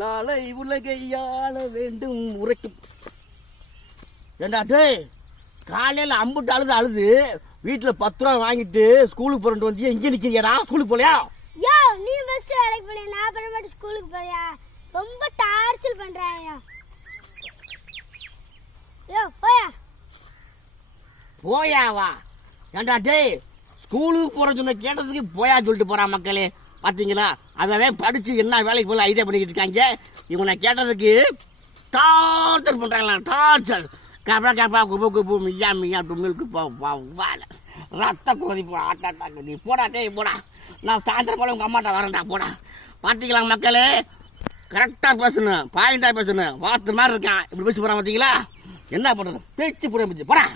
நாளை உலகை ஆள வேண்டும் உரைக்கும். ஏண்டா டேய், காலையில் அம்புட்டு அழுது வீட்டில் 10 ரூபா வாங்கிட்டு ஸ்கூலுக்கு போறேன்ட்டு வந்து இங்கே நிற்கிறியாடா? ஸ்கூலுக்கு போலையா? யோ, நீ ஃபர்ஸ்ட் வேலைக்கு போறியா? நான் அப்புறம் மட்டும் ஸ்கூலுக்கு போறியா? ரொம்ப டார்ச்சர் பண்றாயா? யோ போயா. போயாவா? ஏண்டா டேய், ஸ்கூலுக்கு போறேன்னு சொன்ன கேட்டதுக்கு போயா சொல்லிட்டு போறான் மக்களே. பார்த்தீங்களா, அவன் படிச்சு என்ன வேலைக்கு போல ஐடியா பண்ணிக்கிட்டு இருக்காங்க. இவனை கேட்டதுக்கு டார்ச்சர் பண்றாங்களா? டார்ச்சர். கேப்பா கேப்பா குப்பு குப்பு மியா மியா டும்மில் குப்பா வாழ ரத்த கொதிப்பு ஆட்டாட்டா கொதி. போடா டேய் போடா, நான் சாயந்தரம் போல உங்கள் அம்மாட்ட வரேன்டா போடா. பார்த்தீங்களா மக்களே, கரெக்டாக பேசணும், பாயிண்டாக பேசணும். வாத்து மாதிரி இருக்கான், இப்படி பேசி போகிறான். பார்த்தீங்களா, என்ன பண்ணுறது? பேச்சு புரிய போடா.